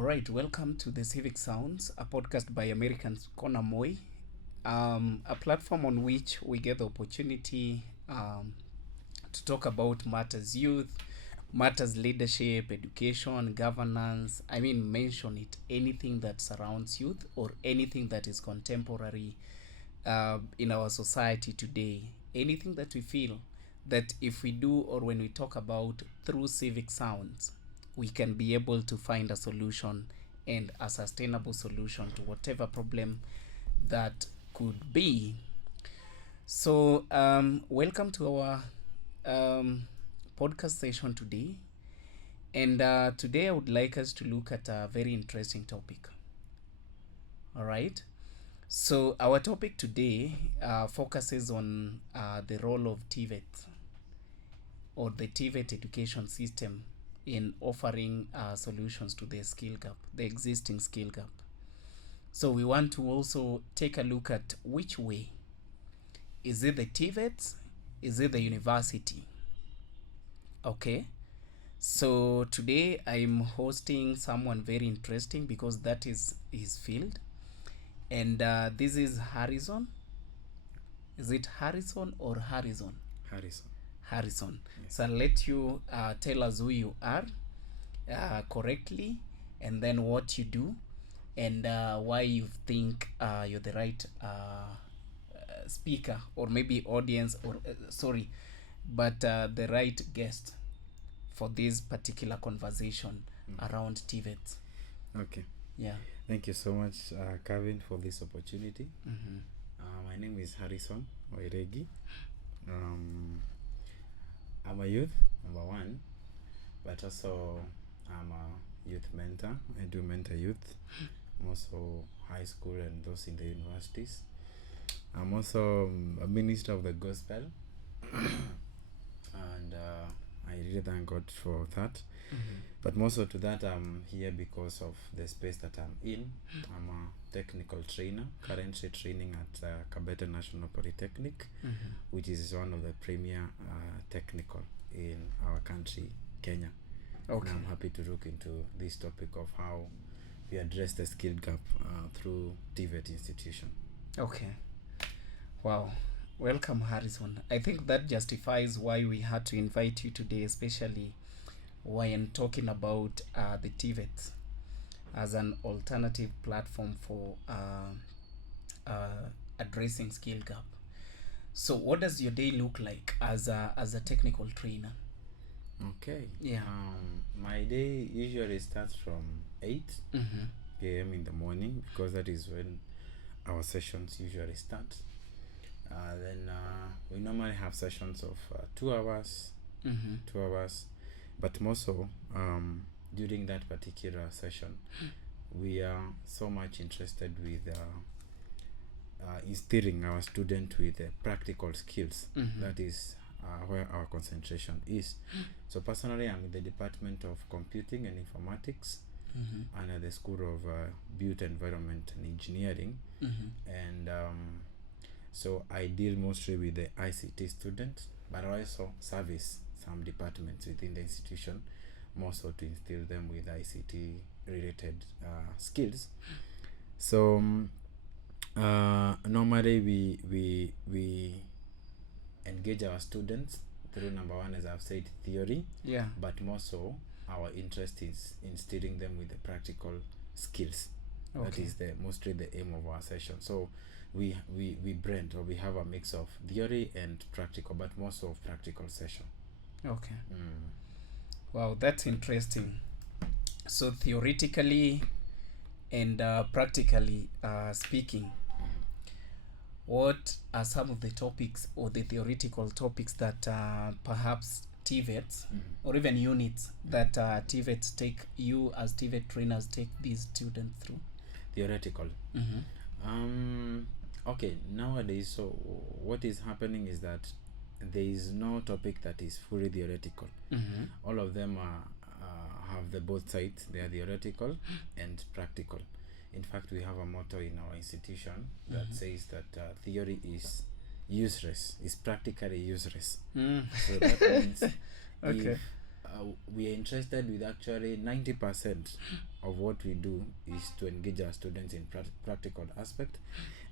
All right, welcome to the Civic Sounds, a podcast by Americans Connor Moy, a platform on which we get the opportunity to talk about matters youth, matters leadership, education, governance. I mean, mention it, anything that surrounds youth or anything that is contemporary in our society today. Anything that we feel that if we do or when we talk about through civic sounds, we can be able to find a solution and a sustainable solution to whatever problem that could be. So, welcome to our um, podcast session today. And today I would like us to look at a very interesting topic. All right. So, our topic today focuses on the role of TVET or the TVET education system in offering solutions to the skill gap, the existing skill gap. So we want to also take a look at which way. Is it the TVET? Is it the university? Okay. So today I'm hosting someone very interesting because that is his field. And this is Harrison. Is it Harrison or Harrison? Harrison. Harrison. Yes. So I'll let you tell us who you are correctly, and then what you do, and why you think you're the right speaker, or maybe audience, or but the right guest for this particular conversation around TVET. Okay. Yeah. Thank you so much, Cavin, for this opportunity. Mm-hmm. My name is Harrison Wairegi. I'm a youth, number one, but also I'm a youth mentor. I do mentor youth, also high school and those in the universities. I'm also a minister of the gospel, and I really thank God for that. Mm-hmm. But more so to that, I'm here because of the space that I'm in. I'm a technical trainer, currently training at Cavin National Polytechnic, Mm-hmm. which is one of the premier technical in our country, Kenya. Okay. And I'm happy to look into this topic of how we address the skill gap through TVET institution. Okay. Wow. Welcome, Harrison. I think that justifies why we had to invite you today, especially when talking about the TVET as an alternative platform for addressing skill gap. So, what does your day look like as a technical trainer? Okay. Yeah. My day usually starts from 8 Mm-hmm. a.m. in the morning because that is when our sessions usually start. Then we normally have sessions of 2 hours, Mm-hmm. 2 hours, but more so during that particular session, we are so much interested with instilling our student with practical skills. Mm-hmm. That is where our concentration is. So personally, I'm in the Department of Computing and Informatics Mm-hmm. under the School of Built Environment and Engineering. Mm-hmm. And so I deal mostly with the ICT students, but I also service some departments within the institution, more so to instill them with ICT related skills. So normally we engage our students through, number one, as I've said, theory, Yeah. but more so our interest is instilling them with the practical skills. That Okay. is mostly the aim of our session. So we blend, or we have a mix of theory and practical, but more so of practical session. Okay. Wow, that's interesting. So theoretically and practically speaking, what are some of the topics or the theoretical topics that perhaps TVETs or even units that TVETs take, you as TVET trainers take these students through? Theoretical. Mm-hmm. Okay, nowadays, so what is happening is that there is no topic that is fully theoretical. Mm-hmm. All of them have the both sides. They are theoretical and practical. In fact, we have a motto in our institution that says that theory is useless, is practically useless. Mm. So that means Okay. if we are interested with actually 90% of what we do is to engage our students in practical aspect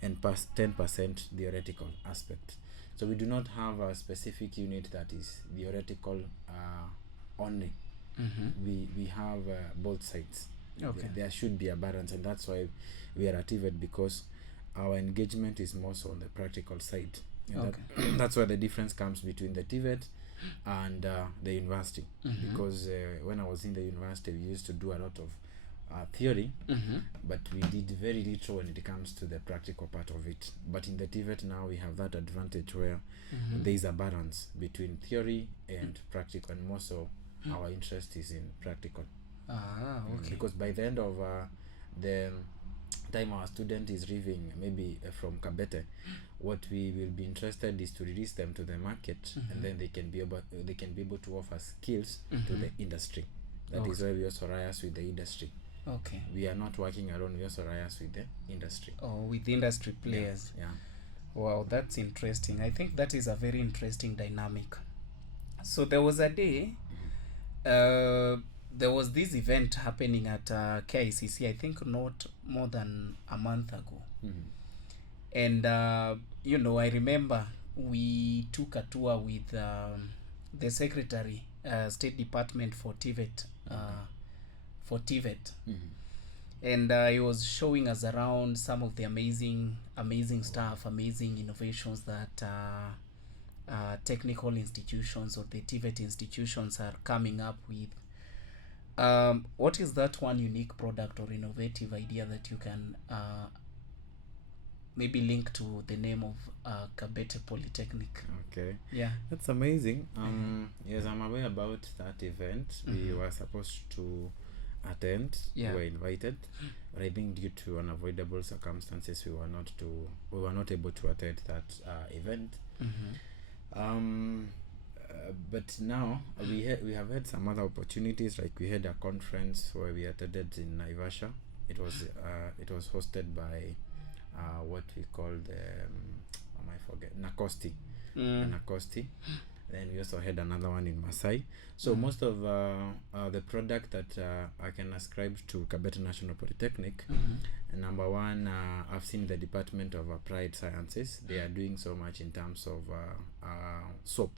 and 10% theoretical aspect. So we do not have a specific unit that is theoretical only. We have both sides. Okay. There should be a balance, and that's why we are at TVET, because our engagement is more so on the practical side. And that's where the difference comes between the TVET and the university. Because when I was in the university, we used to do a lot of theory, but we did very little when it comes to the practical part of it. But in the TVET now, we have that advantage where there is a balance between theory and practical, and more so our interest is in practical. Okay. Because by the end of the time our student is leaving, maybe from Kabete, what we will be interested is to release them to the market, and then they can be able to offer skills to the industry. That is why we also liaise with the industry. Okay. We are not working alone, we also liaise with the industry. With industry players. Yeah. Wow, that's interesting. I think that is a very interesting dynamic. So there was a day, there was this event happening at KICC, I think not more than a month ago. And I remember we took a tour with the secretary, State Department for TVET, and he was showing us around some of the amazing stuff, amazing innovations that technical institutions or the TVET institutions are coming up with. What is that one unique product or innovative idea that you can maybe link to the name of Kabete Polytechnic? Okay. Yeah. That's amazing. Yes, I'm aware about that event. We were supposed to attend. Yeah. We were invited, but I think due to unavoidable circumstances, we were not able to attend that event. But now we have had some other opportunities. Like we had a conference where we attended in Naivasha. It was hosted by what we call Nakosti. Nakosti. Then we also had another one in Masai. So most of the product that I can ascribe to Kabete National Polytechnic, number one, I've seen the Department of Applied Sciences. They are doing so much in terms of soap.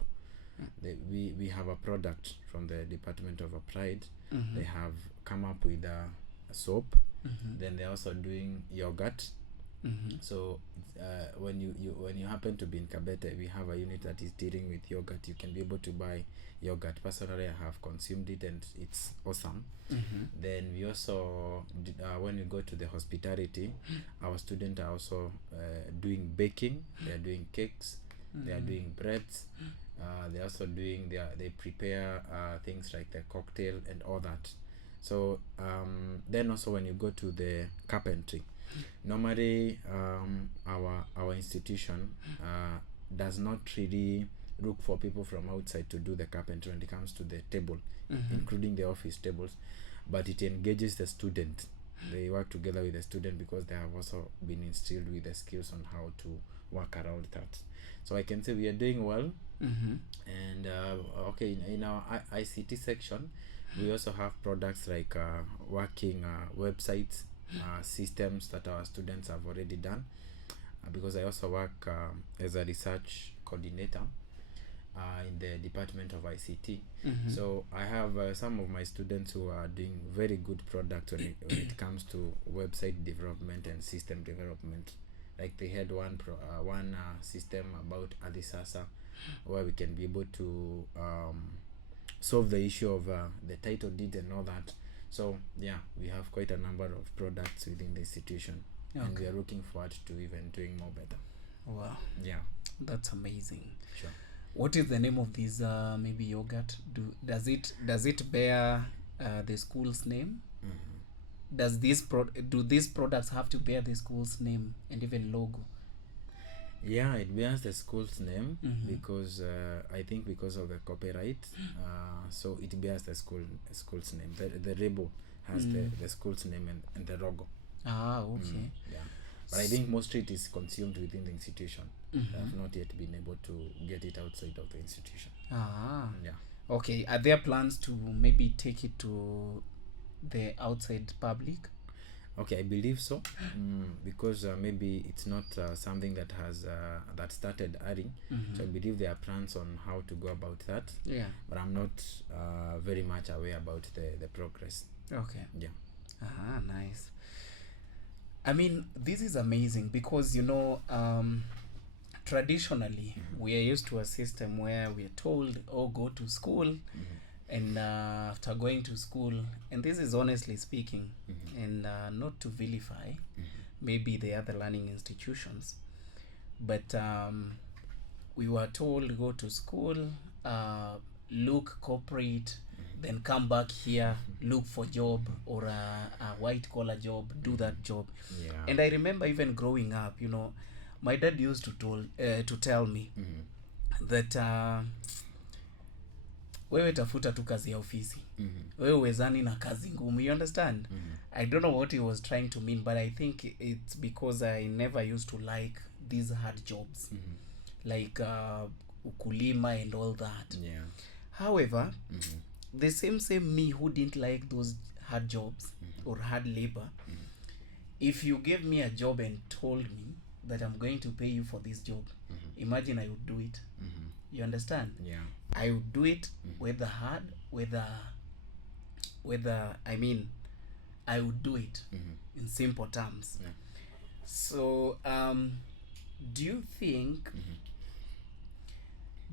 We have a product from the Department of Applied. They have come up with a soap. Then they're also doing yogurt. So when you happen to be in Kabete, we have a unit that is dealing with yogurt. You can be able to buy yogurt. Personally, I have consumed it and it's awesome. Then we also when we go to the hospitality, our students are also doing baking. They are doing cakes. They are doing breads. They're also doing they prepare things like the cocktail and all that. So then also when you go to the carpentry, normally our institution does not really look for people from outside to do the carpentry when it comes to the table, including the office tables, but it engages the student. They work together with the student because they have also been instilled with the skills on how to work around that. So I can say we are doing well. And in our ICT section, we also have products like working websites, systems that our students have already done, because I also work as a research coordinator in the Department of ICT. So I have some of my students who are doing very good products when it comes to website development and system development. Like they had one system about Adisasa, where we can be able to solve the issue of the title deed and all that. So yeah, we have quite a number of products within the institution, and we are looking forward to even doing more better. Wow. Yeah, that's amazing. Sure. What is the name of this maybe yogurt? Does it bear the school's name? Does do these products have to bear the school's name and even logo? Yeah, it bears the school's name because I think because of the copyright, so it bears the school's name. The label has the school's name and the logo. Okay. Yeah, but I think mostly it is consumed within the institution. I have not yet been able to get it outside of the institution. Yeah. Okay, are there plans to maybe take it to the outside public? Okay, I believe so, because maybe it's not something that has that started early. So I believe there are plans on how to go about that. Yeah. But I'm not very much aware about the progress. Okay. Yeah. Nice. I mean, this is amazing because traditionally we are used to a system where we are told, oh, go to school, and after going to school, and this is honestly speaking, and not to vilify maybe the other learning institutions, but we were told go to school, look corporate, then come back here, look for job or a white collar job, do that job. Yeah. And I remember even growing up, my dad used to tell me that wewe tafuta tu kazi ya ofisi, wewe uwezani na kazi ngumu, you understand. I don't know what he was trying to mean, but I think it's because I never used to like these hard jobs, like ukulima and all that. Yeah. However, the same me who didn't like those hard jobs or hard labor, if you gave me a job and told me that I'm going to pay you for this job, imagine I would do it. You understand? Yeah. I would do it whether hard, whether I mean, I would do it in simple terms. Yeah. So do you think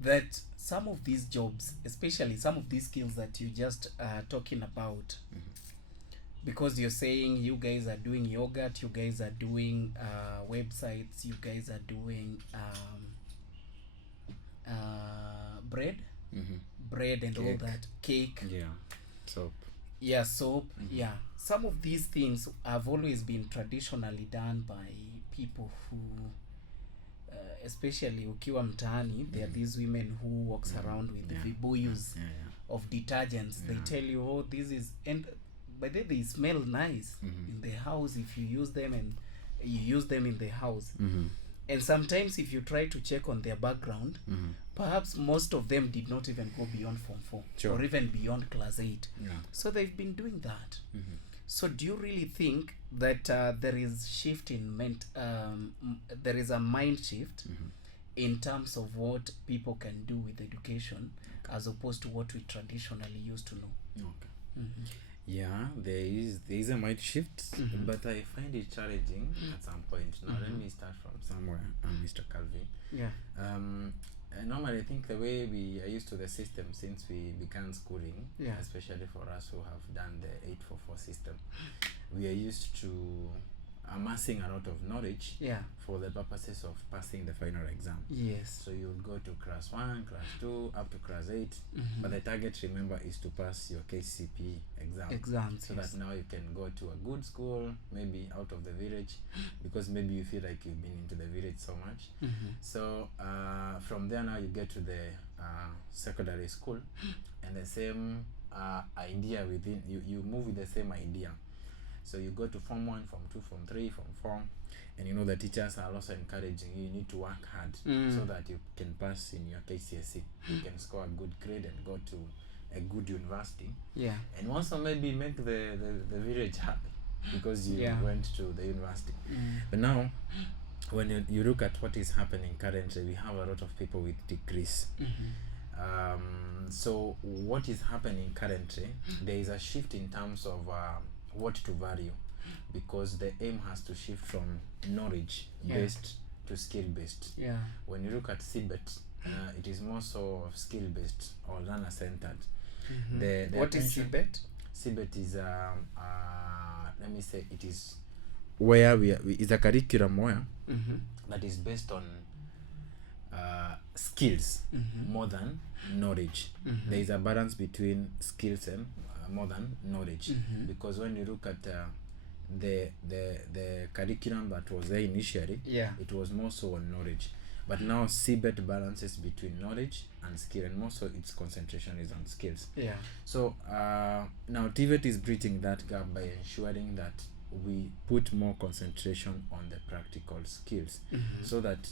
that some of these jobs, especially some of these skills that you just talking about, because you're saying you guys are doing yogurt, you guys are doing websites, you guys are doing bread and all Cake. that, cake, Yeah. Soap. yeah, soap, yeah. Some of these things have always been traditionally done by people who especially ukiwa mtaani, there are these women who walks around with vibuyus of detergents. They tell you, oh, this is, and by the way, they smell nice in the house if you use them, and you use them in the house. And sometimes if you try to check on their background, perhaps most of them did not even go beyond Form 4 or even beyond Class 8. Yeah. So they've been doing that. So do you really think that there is shift in there is a mind shift in terms of what people can do with education as opposed to what we traditionally used to know? Okay. Yeah, there is a mind shift, but I find it challenging at some point. Now let me start from somewhere. Mr. Cavin. Yeah. Normally, I think the way we are used to the system since we began schooling, especially for us who have done the 844 system, we are used to amassing a lot of knowledge for the purposes of passing the final exam. Yes. So you go to class 1, class 2, up to class 8, but the target, remember, is to pass your KCPE exams. So that now you can go to a good school, maybe out of the village, because maybe you feel like you've been into the village so much. So from there now you get to the secondary school, and the same idea within, you move with the same idea. So you go to Form 1, Form 2, Form 3, Form 4, and the teachers are also encouraging you need to work hard so that you can pass in your KCSE. You can score a good grade and go to a good university. Yeah. And also maybe make the village happy because you went to the university. But now, when you look at what is happening currently, we have a lot of people with degrees. So what is happening currently, there is a shift in terms of what to value, because the aim has to shift from knowledge based to skill based. Yeah. When you look at CBET, it is more so of skill based or learner centered. What is CBET? CBET is let me say, it is where is a curriculum where that is based on skills more than knowledge. There is a balance between skills and more than knowledge, because when you look at the curriculum that was there initially, it was more so on knowledge, but now CBET balances between knowledge and skill, and more so its concentration is on skills. So now TVET is bridging that gap by ensuring that we put more concentration on the practical skills, Mm-hmm. so that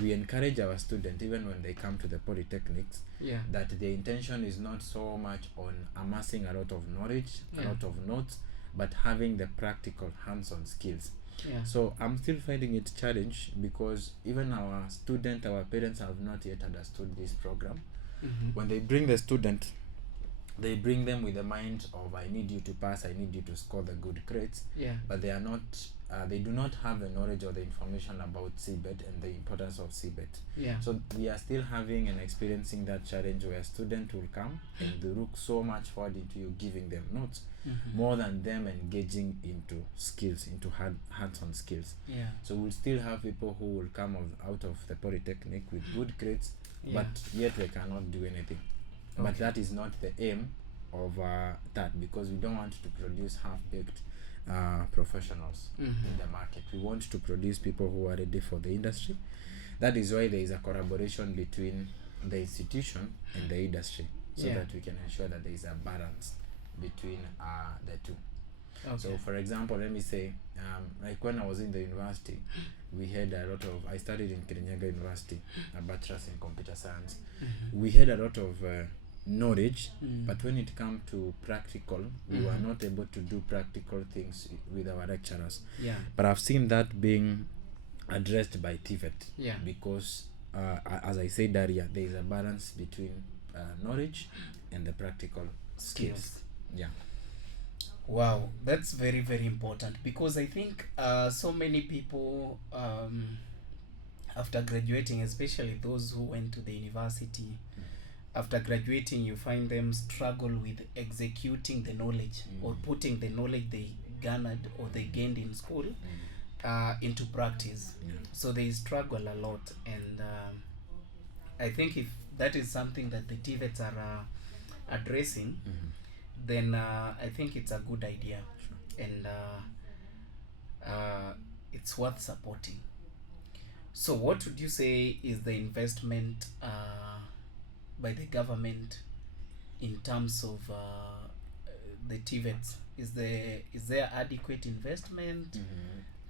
we encourage our students, even when they come to the polytechnics, Yeah. that the intention is not so much on amassing a lot of knowledge, a lot of notes, but having the practical hands-on skills. Yeah. So I'm still finding it challenge, because even our student, our parents have not yet understood this program. Mm-hmm. When they bring the student, they bring them with the mind of, I need you to pass, I need you to score the good grades. Yeah. But they are not, they do not have the knowledge or the information about CBET and the importance of CBET. Yeah. So we are still having and experiencing that challenge, where students will come and they look so much forward into you giving them notes, Mm-hmm. more than them engaging into skills, into hands-on skills. Yeah. So we'll still have people who will come out of the polytechnic with good grades, Yeah. but yet they cannot do anything. But that is not the aim of that, because we don't want to produce half-baked professionals Mm-hmm. in the market. We want to produce people who are ready for the industry. That is why there is a collaboration between the institution and the industry, so that we can ensure that there is a balance between the two. Okay. So for example, let me say, like when I was in the university, we had a lot of, I studied in Kirinyaga University, a bachelor's in computer science. Mm-hmm. We had a lot of knowledge, Mm. but when it comes to practical, we were not able to do practical things with our lecturers. Yeah. But I've seen that being addressed by TVET, Yeah. because as I said earlier, there is a balance between knowledge and the practical skills. Yeah. Wow, that's very, very important, because I think so many people after graduating, especially those who went to the university, after graduating, you find them struggle with executing the knowledge or putting the knowledge they garnered or they gained in school into practice. So they struggle a lot, and I think if that is something that the TVETs are addressing, then I think it's a good idea, and it's worth supporting. So what would you say is the investment by the government in terms of the TVETs? Is there adequate investment?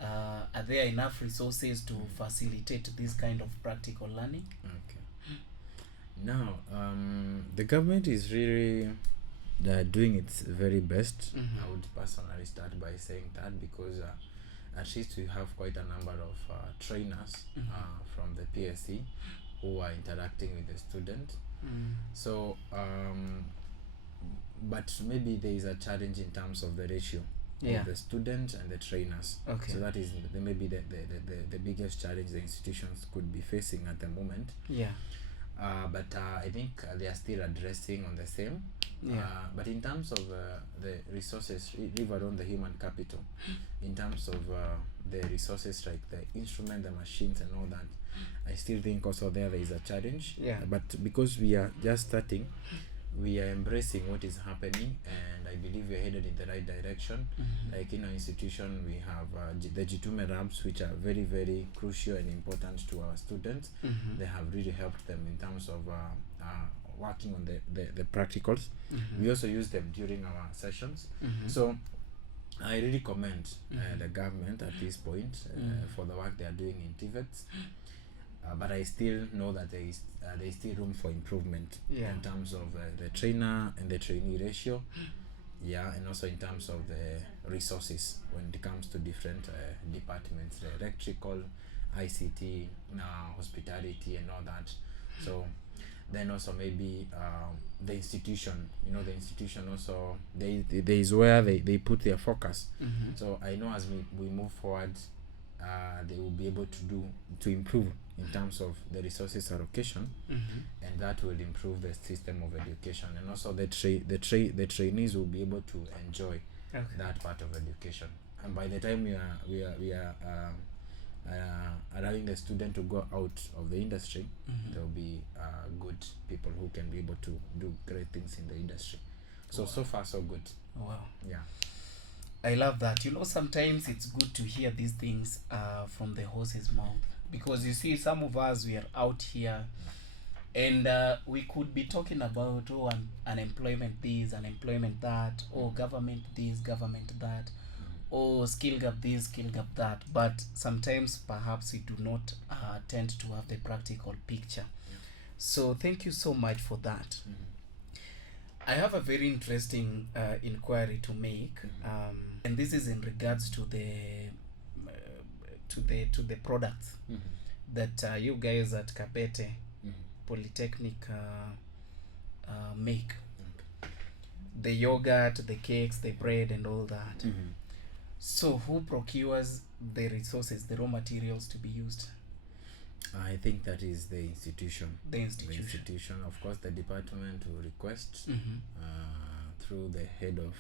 Are there enough resources to facilitate this kind of practical learning? Okay. Now, the government is really doing its very best. I would personally start by saying that, because at least we have quite a number of trainers from the PSC who are interacting with the student. So, but maybe there is a challenge in terms of the ratio of the students and the trainers. Okay. So that is maybe the biggest challenge the institutions could be facing at the moment. Yeah. But I think they are still addressing on the same. But in terms of the resources, leave alone the human capital, in terms of the resources like the instrument, the machines and all that, I still think also there is a challenge. But because we are just starting, we are embracing what is happening, and I believe we are headed in the right direction. Like in our institution, we have the G2 labs, which are very, very crucial and important to our students. They have really helped them in terms of working on the practicals. We also use them during our sessions. So I really commend the government at this point for the work they are doing in TVETs. But I still know that there is still room for improvement in terms of the trainer and the trainee ratio, and also in terms of the resources when it comes to different departments, the electrical, ICT, hospitality and all that. So then also maybe the institution, the institution also, there is where they put their focus. So I know as we move forward, they will be able to improve in terms of the resources allocation, and that will improve the system of education, and also the trainees will be able to enjoy that part of education. And by the time we are allowing the student to go out of the industry, there will be good people who can be able to do great things in the industry. So far so good. Wow. Yeah. I love that. Sometimes it's good to hear these things from the horse's mouth, because you see, some of us, we are out here and we could be talking about unemployment this, unemployment that, or government this, government that, or oh, skill gap this, skill gap that, but sometimes perhaps we do not tend to have the practical picture. So thank you so much for that. I have a very interesting inquiry to make, and this is in regards to the products that you guys at Kabete Polytechnic make. The yogurt, the cakes, the bread, and all that. So who procures the resources, the raw materials to be used? I think that is the institution. The institution. Of course, the department will request through the head of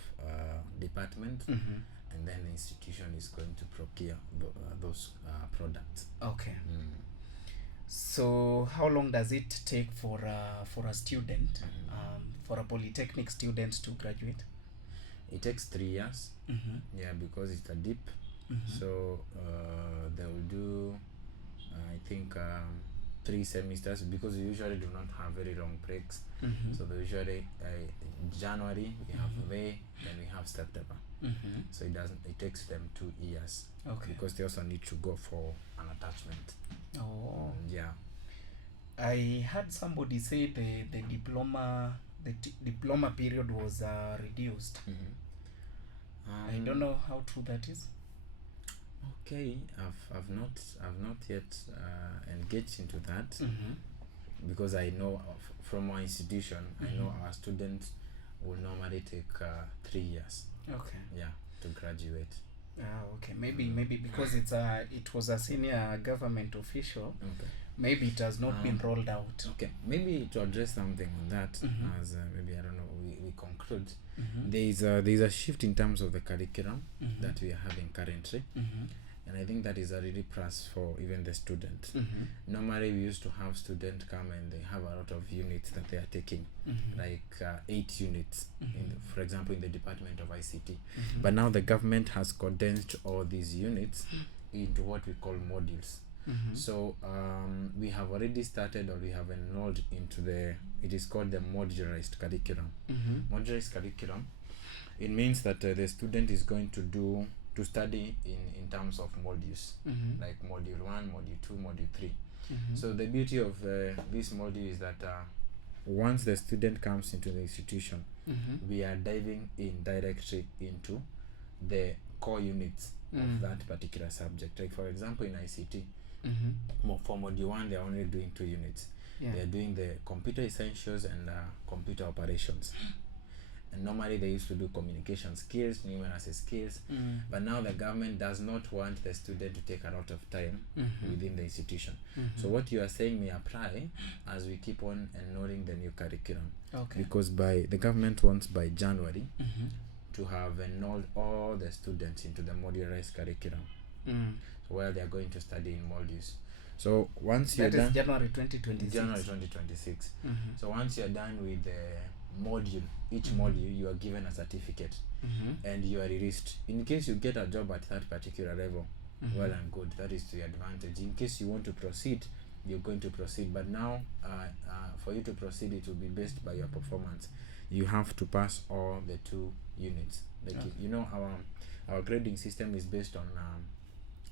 department, and then the institution is going to procure those products. Okay. So how long does it take for a student, for a polytechnic student to graduate? It takes 3 years. Yeah, because it's a dip. So they will do, I think, 3 semesters, because we usually do not have very long breaks. So they usually January we have May, then we have September. So it takes them 2 years. Okay. Because they also need to go for an attachment. Oh. Yeah. I heard somebody say the diploma diploma period was reduced. I don't know how true that is. Okay, I've not yet engaged into that, because I know from our institution, I know our students will normally take 3 years. Okay. Yeah, to graduate. Okay. Maybe because it was a senior government official. Okay. Maybe it has not been rolled out. Okay, maybe to address something on that, as maybe, I don't know, we conclude. There is a shift in terms of the curriculum that we are having currently, and I think that is a really plus for even the student. Normally we used to have students come and they have a lot of units that they are taking, like 8 units, for example, in the Department of ICT. But now the government has condensed all these units into what we call modules. So we have already started, or we have enrolled into it is called the modularized curriculum. Modularized curriculum, it means that the student is going to study in terms of modules, like module 1, module 2, module 3. So the beauty of this module is that once the student comes into the institution, we are diving in directly into the core units of that particular subject. Like, for example, in ICT, for module 1, they're only doing 2 units. They're doing the computer essentials and computer operations. And normally they used to do communication skills, numeracy skills, but now the government does not want the student to take a lot of time within the institution. So what you are saying may apply as we keep on enrolling the new curriculum. Okay. Because the government wants by January to have enrolled all the students into the modularized curriculum, where they are going to study in modules. So once you're done, January 2026. January 2026. So once you're done with the module, each module, you are given a certificate, and you are released. In case you get a job at that particular level, well and good, that is to your advantage. In case you want to proceed, you're going to proceed. But now, for you to proceed, it will be based by your performance. You have to pass all the 2 units. Like, you know, our grading system is based on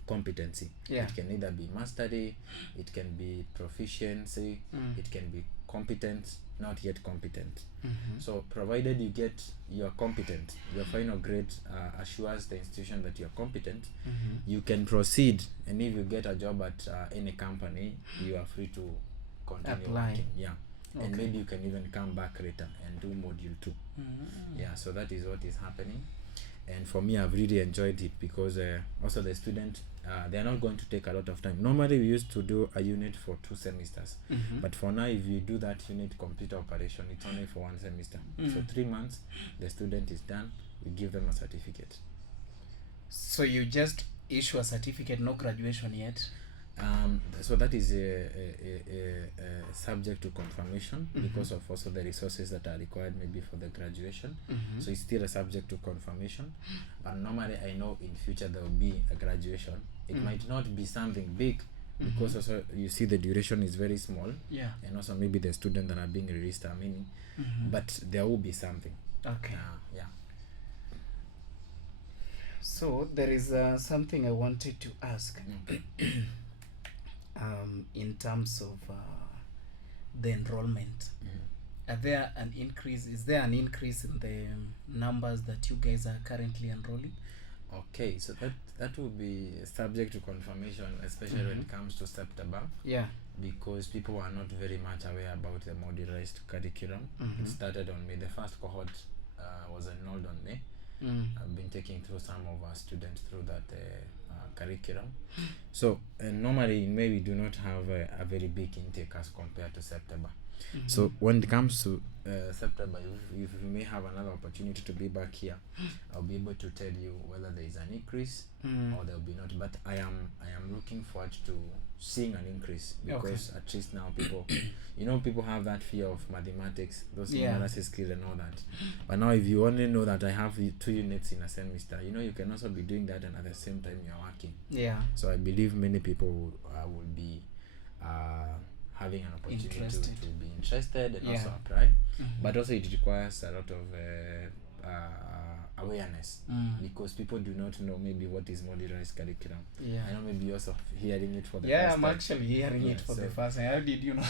competency. It can either be mastery, it can be proficiency, it can be competent, not yet competent. So provided you are competent, your final grade assures the institution that you are competent, you can proceed, and if you get a job at any company, you are free to continue working. And maybe you can even come back later and do module 2. So that is what is happening. And for me, I've really enjoyed it, because also the student, they're not going to take a lot of time. Normally we used to do a unit for 2 semesters, but for now, if you do that unit computer operation, it's only for 1 semester. So 3 months, the student is done, we give them a certificate. So you just issue a certificate, no graduation yet? So that is a subject to confirmation, because of also the resources that are required maybe for the graduation. So it's still a subject to confirmation, but normally I know in future there will be a graduation. It might not be something big, because also you see the duration is very small, and also maybe the students that are being released are many, but there will be something. Okay. So there is something I wanted to ask. In terms of the enrollment, are there an increase? Is there an increase in the numbers that you guys are currently enrolling? Okay, so that will be subject to confirmation, especially when it comes to September. Yeah. Because people are not very much aware about the modularized curriculum. It started on May. The first cohort was enrolled on May. I've been taking through some of our students through that curriculum. So normally in May we do not have a very big intake as compared to September. So when it comes to September, if we may have another opportunity to be back here, I'll be able to tell you whether there is an increase or there will be not. But I am looking forward to seeing an increase, because at least now people, people have that fear of mathematics, those numeracy skills and all that. But now if you only know that I have 2 units in a semester, you can also be doing that, and at the same time you're working. Yeah. So I believe many people will be having an opportunity to be interested and also apply. But also it requires a lot of awareness, because people do not know maybe what is modularized curriculum. I know maybe you're also hearing it for the first time. I'm actually hearing it for the first time. How did you know?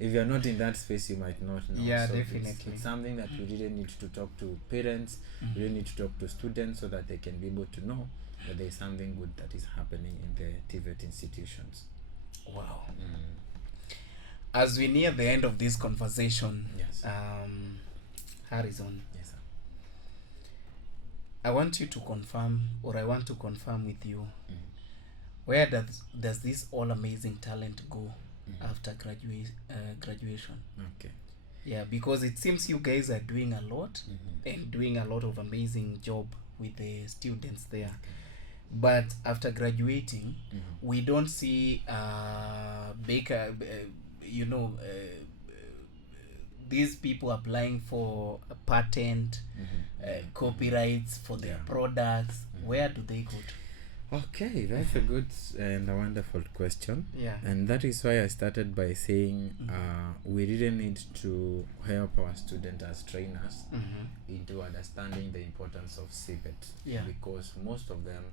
If you're not in that space, you might not know. Yeah, so definitely. It's something that we really need to talk to parents, we really need to talk to students, so that they can be able to know that there is something good that is happening in the TVET institutions. Wow. As we near the end of this conversation, Harrison, yes, sir. I want you to confirm, or I want to confirm with you, where does this all amazing talent go after graduation? Okay. Yeah, because it seems you guys are doing a lot and doing a lot of amazing job with the students there. Okay. But after graduating, we don't see baker, these people applying for a patent, copyrights for their products. Where do they go to? Okay, that's a good and a wonderful question. Yeah. And that is why I started by saying we really need to help our students as trainers into understanding the importance of CVET. Yeah. Because most of them,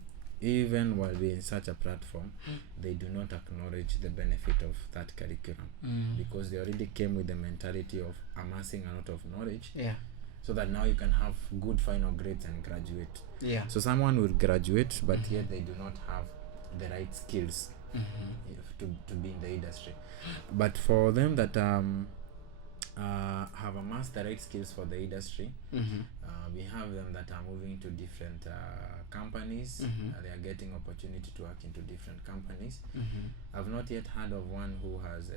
even while we're in such a platform, they do not acknowledge the benefit of that curriculum, because they already came with the mentality of amassing a lot of knowledge, so that now you can have good final grades and graduate. Yeah. So someone will graduate, but yet they do not have the right skills to be in the industry. But for them that have amassed the right skills for the industry, we have them that are moving to different companies. They are getting opportunity to work into different companies. I've not yet heard of one who has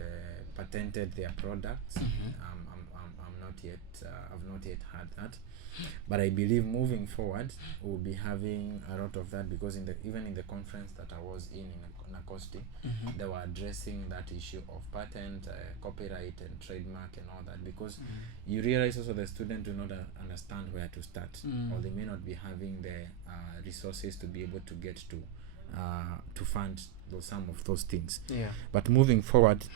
patented their products. I've not yet heard that, but I believe moving forward we'll be having a lot of that, because even in the conference that I was in Nacosti, they were addressing that issue of patent, copyright and trademark and all that, because you realize also the student do not understand where to start, or they may not be having the resources to be able to get to fund some of those things. But moving forward,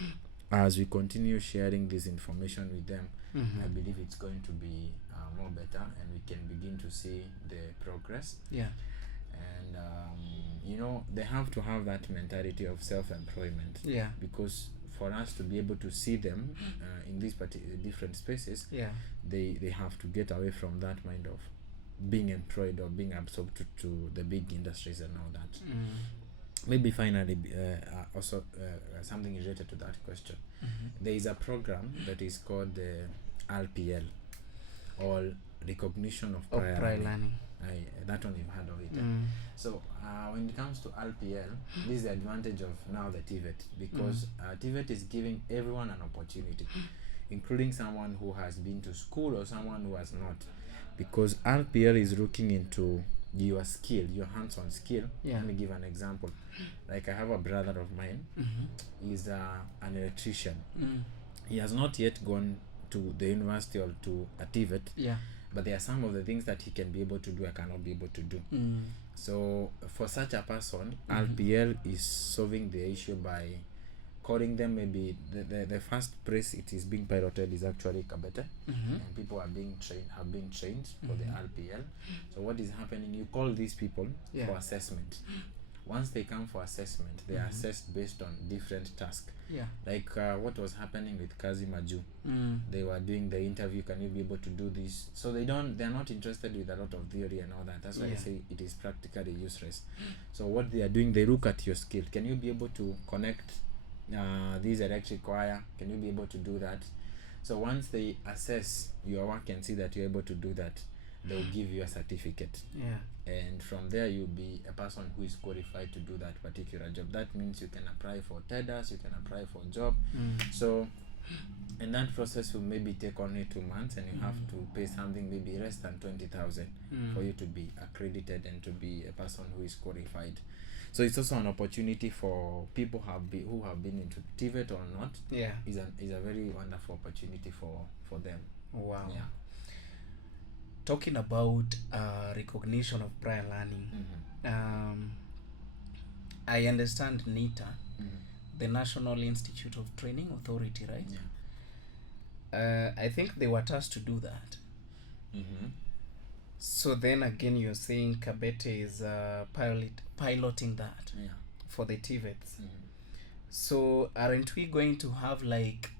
as we continue sharing this information with them, I believe it's going to be more better, and we can begin to see the progress. And they have to have that mentality of self-employment, because for us to be able to see them in these different spaces, they have to get away from that mind of being employed or being absorbed to the big industries and all that. Maybe finally, also something related to that question. There is a program that is called the RPL, or Recognition of Prior Learning. That one you've heard of it. So when it comes to RPL, this is the advantage of now the TVET, because TVET is giving everyone an opportunity, including someone who has been to school or someone who has not, because RPL is looking into your skill, your hands-on skill. Let me give an example. Like I have a brother of mine, he's an electrician. He has not yet gone to the university or to a TVET, but there are some of the things that he can be able to do I cannot be able to do. So for such a person, RPL is solving the issue by calling them, maybe the first place it is being piloted is actually Kabete, and people are being trained for the RPL. So what is happening, you call these people for assessment. Once they come for assessment, they are assessed based on different tasks. Like what was happening with Kazi Maju. They were doing the interview, can you be able to do this? So they're not interested with a lot of theory and all that. That's why I say it is practically useless. So what they are doing, they look at your skill. Can you be able to connect these electric wire? Can you be able to do that? So once they assess your work and see that you're able to do that, they'll give you a certificate. And from there you'll be a person who is qualified to do that particular job. That means you can apply for tenders, you can apply for a job. So and that process will maybe take only 2 months, and you have to pay something maybe less than 20,000 for you to be accredited and to be a person who is qualified. So it's also an opportunity for people who have been into TVET or not. Is a very wonderful opportunity for them. Wow. Talking about recognition of prior learning, I understand NITA, the National Institute of Training Authority, right? I think they were tasked to do that. So then again, you're saying Kabete is piloting that for the TVETs. So aren't we going to have like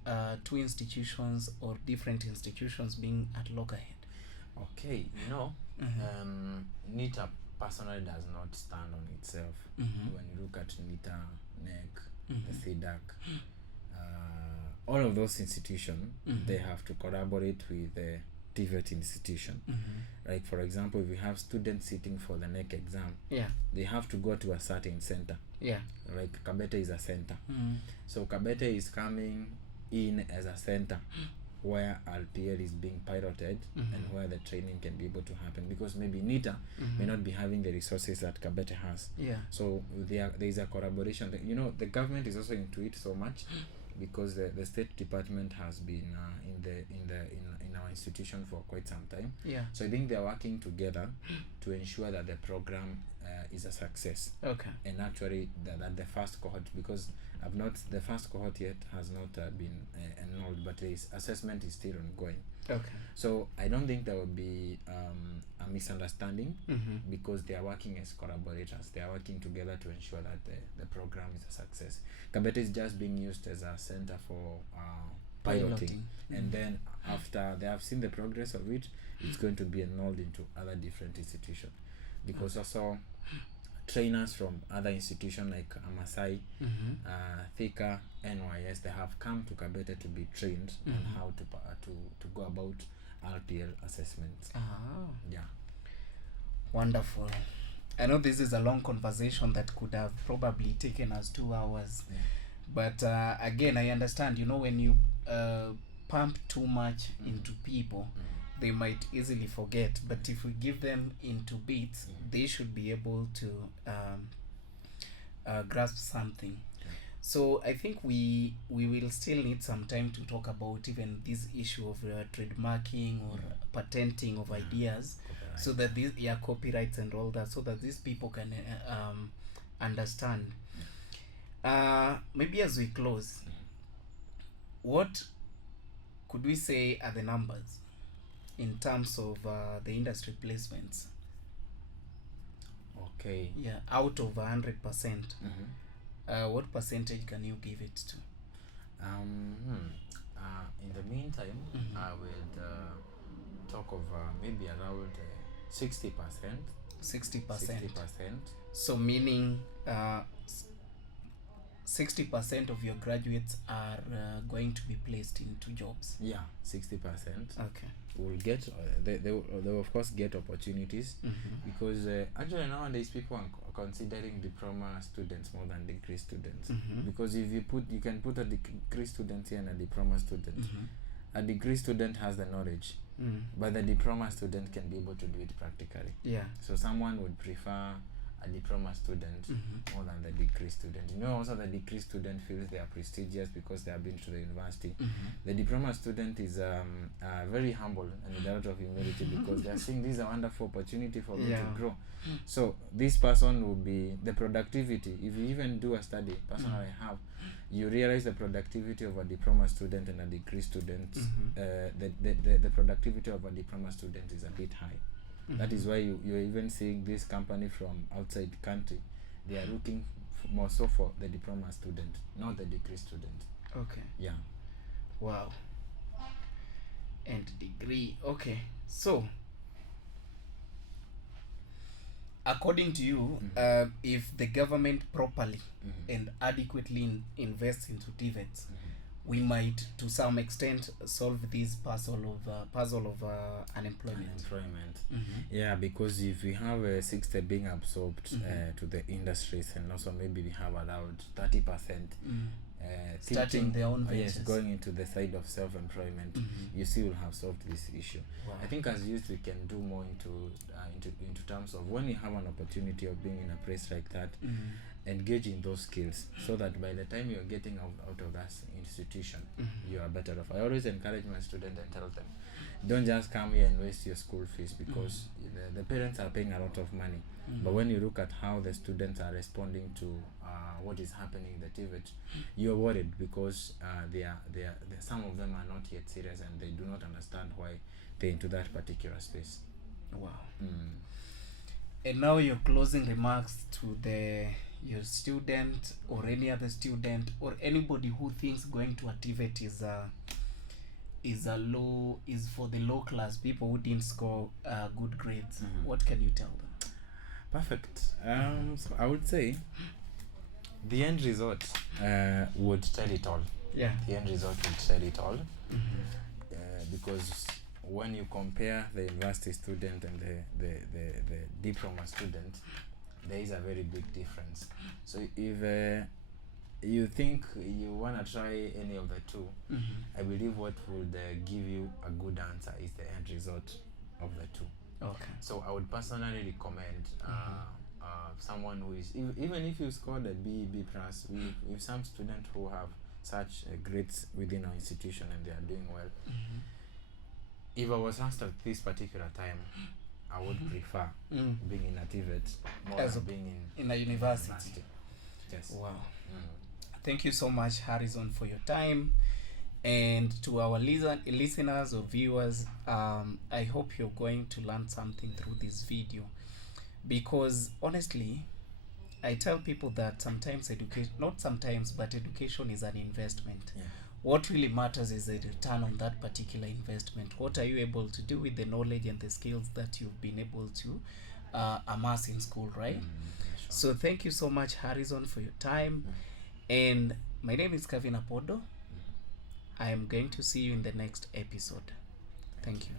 2 institutions or different institutions being at loggerhead? Okay, NITA personally does not stand on itself. When you look at NITA, NEC, the CDAC, all of those institutions, they have to collaborate with the TVET institution. Like for example, if you have students sitting for the NEC exam, they have to go to a certain center. Like Kabete is a center. So Kabete is coming in as a center where RPL is being piloted and where the training can be able to happen, because maybe NITA may not be having the resources that Kabete has. So there is a collaboration. The government is also into it so much, because the State Department has been in our institution for quite some time. So I think they are working together to ensure that the program is a success. And actually that the first cohort, because the first cohort yet has not been enrolled, but assessment is still ongoing. So I don't think there will be a misunderstanding, because they are working as collaborators. They are working together to ensure that the program is a success. Kabete is just being used as a center for piloting. And then after they have seen the progress of it, it's going to be enrolled into other different institutions, because also trainers from other institutions like Amasai, Thika, NYS, they have come to Kabete to be trained on how to go about RPL assessments. Wonderful. I know this is a long conversation that could have probably taken us 2 hours, but again, I understand, when you pump too much into people, they might easily forget, but if we give them into bits, they should be able to grasp something. So I think we will still need some time to talk about even this issue of trademarking or patenting of ideas, so that these copyrights and all that, so that these people can understand. Maybe as we close, what could we say are the numbers in terms of the industry placements? Out of 100%, what percentage can you give it to? In the meantime, I would talk of maybe around 60%. 60%. So meaning 60% of your graduates are going to be placed into jobs. 60%. Will get they will of course get opportunities, because actually nowadays people are considering diploma students more than degree students, because if you can put a degree student here and a diploma student. A degree student has the knowledge, but the diploma student can be able to do it practically. So someone would prefer a diploma student more than the degree student. You know, also the degree student feels they are prestigious because they have been to the university. The diploma student is very humble and with a lot of humility because they are seeing this is a wonderful opportunity for me to grow. So this person will be the productivity. If you even do a study, personally I have, you realize the productivity of a diploma student and a degree student. The productivity of a diploma student is a bit high. That is why you're even seeing this company from outside country, they are looking more so for the diploma student, not the degree student. Okay. Yeah. Wow. And degree. Okay. So, according to you, if the government properly and adequately invests into TVETs, we might, to some extent, solve this puzzle of unemployment. Yeah, because if we have 60 being absorbed to the industries, and also maybe we have around 30% starting their own ventures, going into the side of self-employment, you see we'll have solved this issue. I think as youth we can do more into terms of when you have an opportunity of being in a place like that, engage in those skills so that by the time you're getting out of that institution, you are better off. I always encourage my students and tell them, don't just come here and waste your school fees because the parents are paying a lot of money. But when you look at how the students are responding to what is happening in the TVET, you're worried because some of them are not yet serious and they do not understand why they're into that particular space. Wow. And now your closing remarks to your student or any other student or anybody who thinks going to a TVET is for the low class people who didn't score good grades. What can you tell them? Perfect. So I would say the end result would tell it all. Yeah. The end result would tell it all. Because when you compare the university student and the diploma student, there is a very big difference. So if you think you want to try any of the two, I believe what would give you a good answer is the end result of the two. Okay. So I would personally recommend someone who is, even if you scored a B plus, we have some students who have such grades within our institution and they are doing well. If I was asked at this particular time, I would prefer being in a TVET more than being in a university. Yes. Wow. Thank you so much, Harrison, for your time. And to our listeners or viewers, I hope you're going to learn something through this video. Because honestly, I tell people that sometimes education is an investment. Yeah. What really matters is the return on that particular investment. What are you able to do with the knowledge and the skills that you've been able to amass in school, right? Sure. So thank you so much, Harrison, for your time. And my name is Cavin Apodo. I am going to see you in the next episode. Thank you.